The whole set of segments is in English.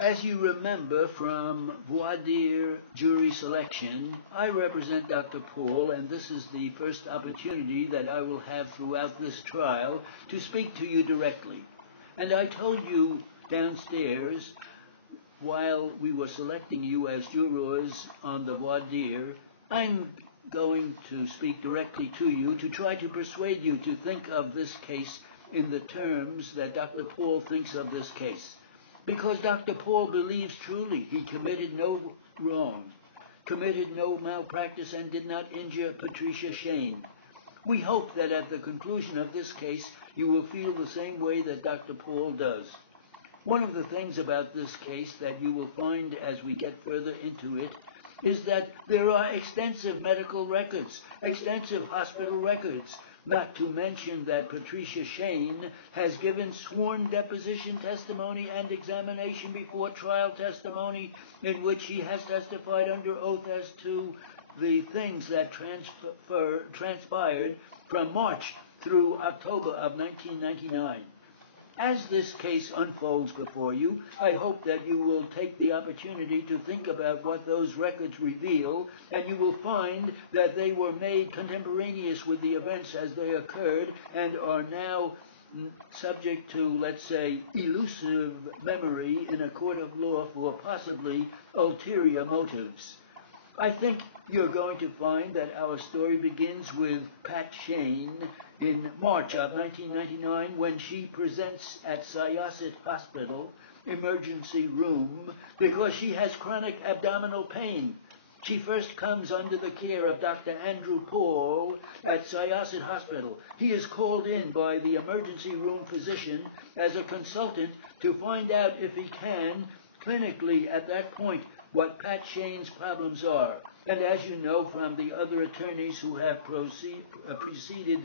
As you remember from voir dire jury selection, I represent Dr. Paul, and this is the first opportunity that I will have throughout this trial to speak to you directly. And I told you downstairs, while we were selecting you as jurors on the voir dire, I'm going to speak directly to you to try to persuade you to think of this case in the terms that Dr. Paul thinks of this case. Because Dr. Paul believes truly he committed no wrong, committed no malpractice, and did not injure Patricia Shane. We hope that at the conclusion of this case, you will feel the same way that Dr. Paul does. One of the things about this case that you will find as we get further into it is that there are extensive medical records, extensive hospital records, not to mention that Patricia Shane has given sworn deposition testimony and examination before trial testimony in which she has testified under oath as to the things that transpired from March through October of 1999. As this case unfolds before you, I hope that you will take the opportunity to think about what those records reveal, and you will find that they were made contemporaneous with the events as they occurred and are now subject to, let's say, elusive memory in a court of law for possibly ulterior motives. I think you're going to find that our story begins with Pat Shane in March of 1999 when she presents at Syosset Hospital emergency room because she has chronic abdominal pain. She first comes under the care of Dr. Andrew Paul at Syosset Hospital. He is called in by the emergency room physician as a consultant to find out if he can, clinically at that point, what Pat Shane's problems are. And as you know from the other attorneys who have preceded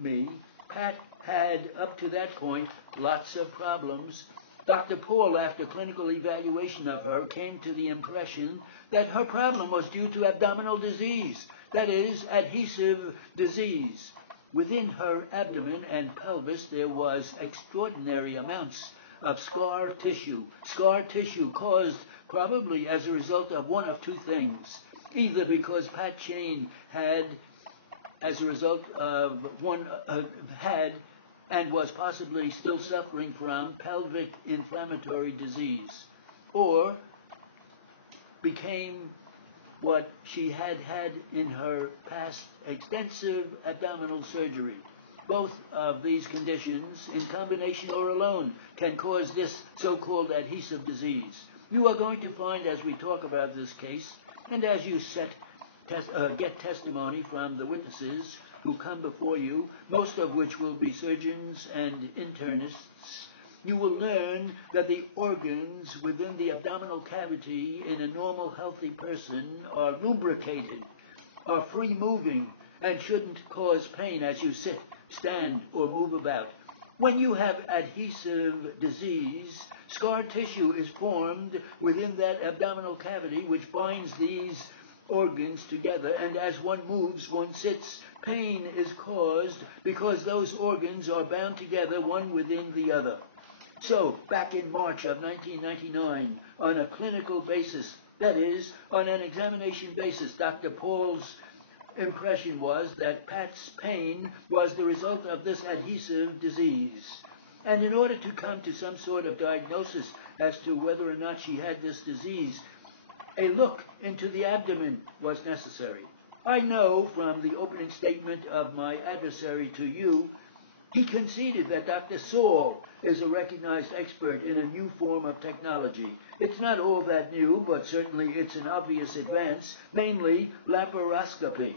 me, Pat had, up to that point, lots of problems. Dr. Paul, after clinical evaluation of her, came to the impression that her problem was due to abdominal disease, that is, adhesive disease. Within her abdomen and pelvis, there was extraordinary amounts of scar tissue caused probably as a result of one of two things. Either because Pat Shane had, as a result of had and was possibly still suffering from pelvic inflammatory disease, or became what she had had in her past extensive abdominal surgery. Both of these conditions, in combination or alone, can cause this so-called adhesive disease. You are going to find as we talk about this case, and as you get testimony from the witnesses who come before you, most of which will be surgeons and internists, you will learn that the organs within the abdominal cavity in a normal, healthy person are lubricated, are free-moving, and shouldn't cause pain as you sit, stand, or move about. When you have adhesive disease, scar tissue is formed within that abdominal cavity which binds these organs together, and as one moves, one sits, pain is caused because those organs are bound together one within the other. So, back in March of 1999, on a clinical basis, that is, on an examination basis, Dr. Paul's impression was that Pat's pain was the result of this adhesive disease. And in order to come to some sort of diagnosis as to whether or not she had this disease, a look into the abdomen was necessary. I know from the opening statement of my adversary to you, he conceded that Dr. Saul is a recognized expert in a new form of technology. It's not all that new, but certainly it's an obvious advance, namely laparoscopy.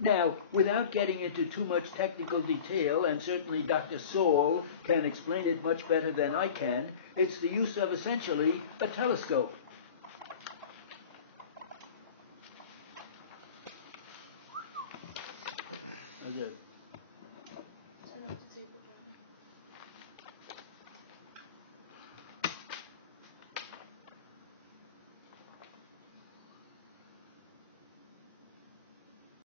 Now, without getting into too much technical detail, and certainly Dr. Saul can explain it much better than I can, it's the use of essentially a telescope.